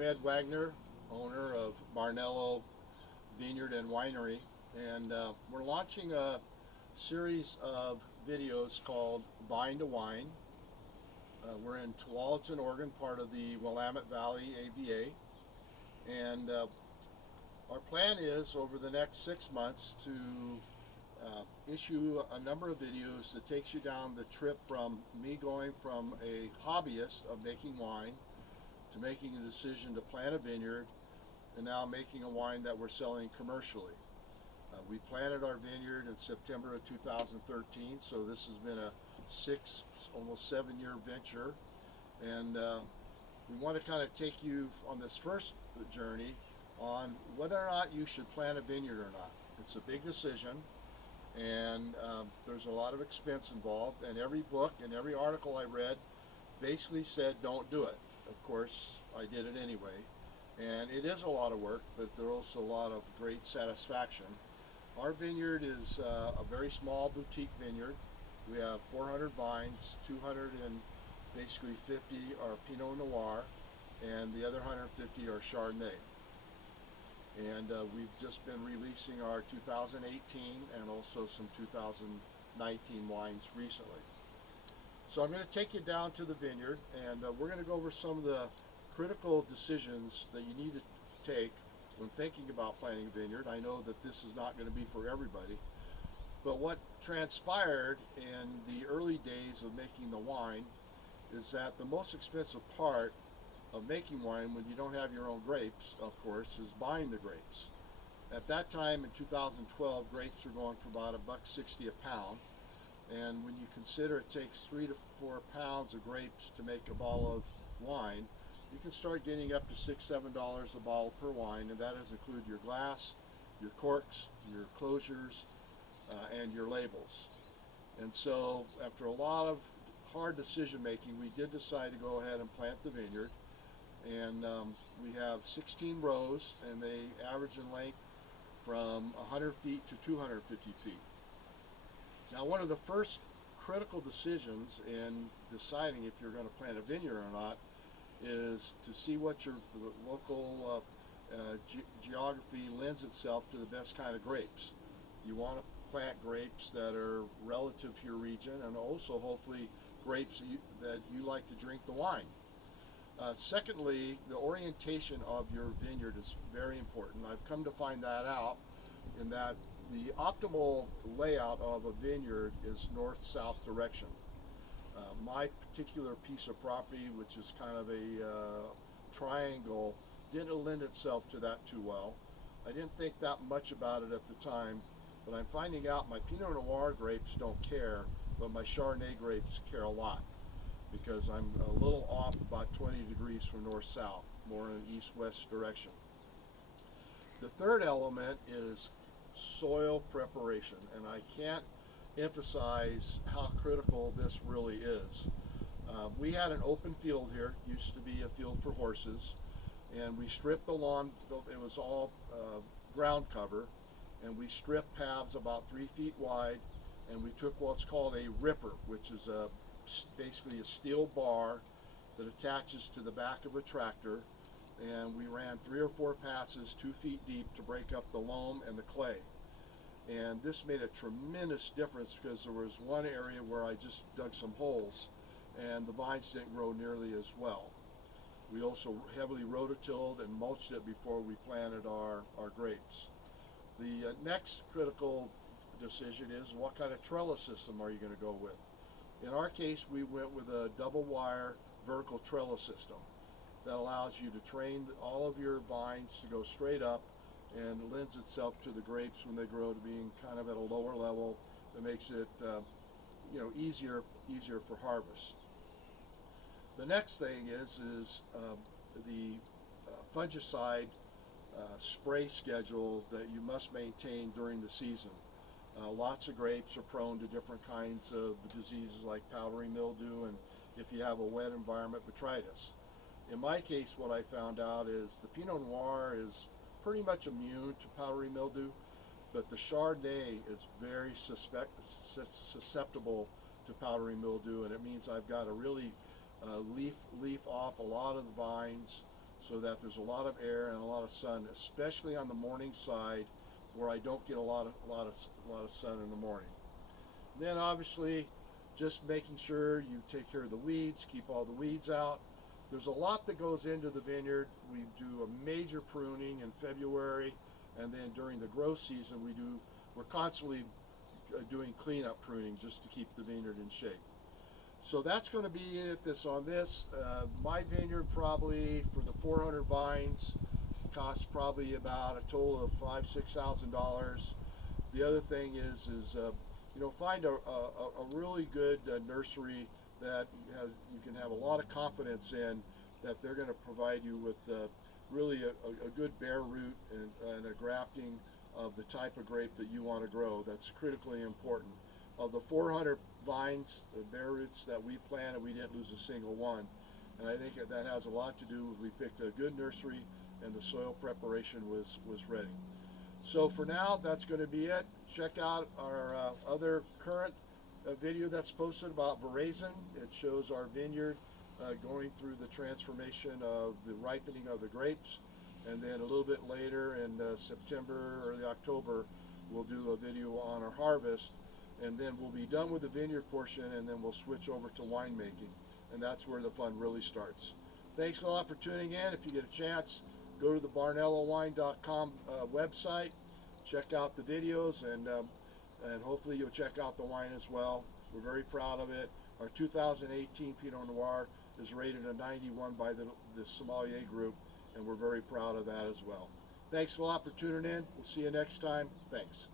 I'm Ed Wagner, owner of Barnello Vineyard and Winery, and we're launching a series of videos called Vine to Wine. We're in Tualatin, Oregon, part of the Willamette Valley AVA, and our plan is over the next 6 months to issue a number of videos that takes you down the trip from me going from a hobbyist of making wine to making a decision to plant a vineyard and now making a wine that we're selling commercially. We planted our vineyard in September of 2013, so this has been a 6, almost 7-year venture, and we want to kind of take you on this first journey on whether or not you should plant a vineyard or not. It's a big decision, and there's a lot of expense involved, and every book and every article I read basically said don't do it. Of course, I did it anyway, and it is a lot of work, but there's also a lot of great satisfaction. Our vineyard is a very small boutique vineyard. We have 400 vines, 250 are Pinot Noir, and the other 150 are Chardonnay. And we've just been releasing our 2018 and also some 2019 wines recently. So I'm going to take you down to the vineyard, and we're going to go over some of the critical decisions that you need to take when thinking about planting a vineyard. I know that this is not going to be for everybody, but what transpired in the early days of making the wine is that the most expensive part of making wine, when you don't have your own grapes, of course, is buying the grapes. At that time in 2012, grapes were going for about $1.60 a pound. And when you consider it takes 3 to 4 pounds of grapes to make a bottle of wine, you can start getting up to $6, $7 a bottle per wine, and that does include your glass, your corks, your closures, and your labels. And so after a lot of hard decision making, we did decide to go ahead and plant the vineyard. And we have 16 rows, and they average in length from 100 feet to 250 feet. Now, one of the first critical decisions in deciding if you're going to plant a vineyard or not is to see what the local geography lends itself to the best kind of grapes. You want to plant grapes that are relative to your region, and also hopefully grapes that you like to drink the wine. Secondly, the orientation of your vineyard is very important. I've come to find that out in that the optimal layout of a vineyard is north-south direction. My particular piece of property, which is kind of a triangle, didn't lend itself to that too well. I didn't think that much about it at the time, but I'm finding out my Pinot Noir grapes don't care, but my Chardonnay grapes care a lot, because I'm a little off about 20 degrees from north-south, more in an east-west direction. The third element is soil preparation, and I can't emphasize how critical this really is. We had an open field here, used to be a field for horses, and we stripped the lawn. It was all ground cover, and we stripped paths about 3 feet wide, and we took what's called a ripper, which is basically a steel bar that attaches to the back of a tractor, and we ran 3 or 4 passes 2 feet deep to break up the loam and the clay. And this made a tremendous difference, because there was one area where I just dug some holes and the vines didn't grow nearly as well. We also heavily rototilled and mulched it before we planted our grapes. The next critical decision is what kind of trellis system are you going to go with. In our case, we went with a double wire vertical trellis system that allows you to train all of your vines to go straight up, and lends itself to the grapes when they grow to being kind of at a lower level. That makes it easier for harvest. The next thing is the fungicide spray schedule that you must maintain during the season. Lots of grapes are prone to different kinds of diseases like powdery mildew, and if you have a wet environment, botrytis. In my case, what I found out is the Pinot Noir is pretty much immune to powdery mildew, but the Chardonnay is very susceptible to powdery mildew, and it means I've got to really leaf off a lot of the vines so that there's a lot of air and a lot of sun, especially on the morning side where I don't get a lot of sun in the morning. Then obviously just making sure you take care of the weeds, keep all the weeds out. There's a lot that goes into the vineyard. We do a major pruning in February, and then during the growth season we're constantly doing cleanup pruning just to keep the vineyard in shape. So that's going to be it on this. My vineyard probably for the 400 vines costs probably about a total of $5,000–6,000. The other thing is find a really good nursery that you can have a lot of confidence in, that they're going to provide you with really a good bare root and a grafting of the type of grape that you want to grow. That's critically important. Of the 400 vines, the bare roots that we planted, we didn't lose a single one. And I think that has a lot to do with we picked a good nursery and the soil preparation was ready. So for now, that's going to be it. Check out our other current video that's posted about Veraison. It shows our vineyard going through the transformation of the ripening of the grapes. And then a little bit later in September, early October, we'll do a video on our harvest. And then we'll be done with the vineyard portion, and then we'll switch over to winemaking. And that's where the fun really starts. Thanks a lot for tuning in. If you get a chance, go to the barnellowine.com website, check out the videos, and hopefully you'll check out the wine as well. We're very proud of it. Our 2018 Pinot Noir is rated a 91 by the Sommelier Group, and we're very proud of that as well. Thanks a lot for tuning in. We'll see you next time. Thanks.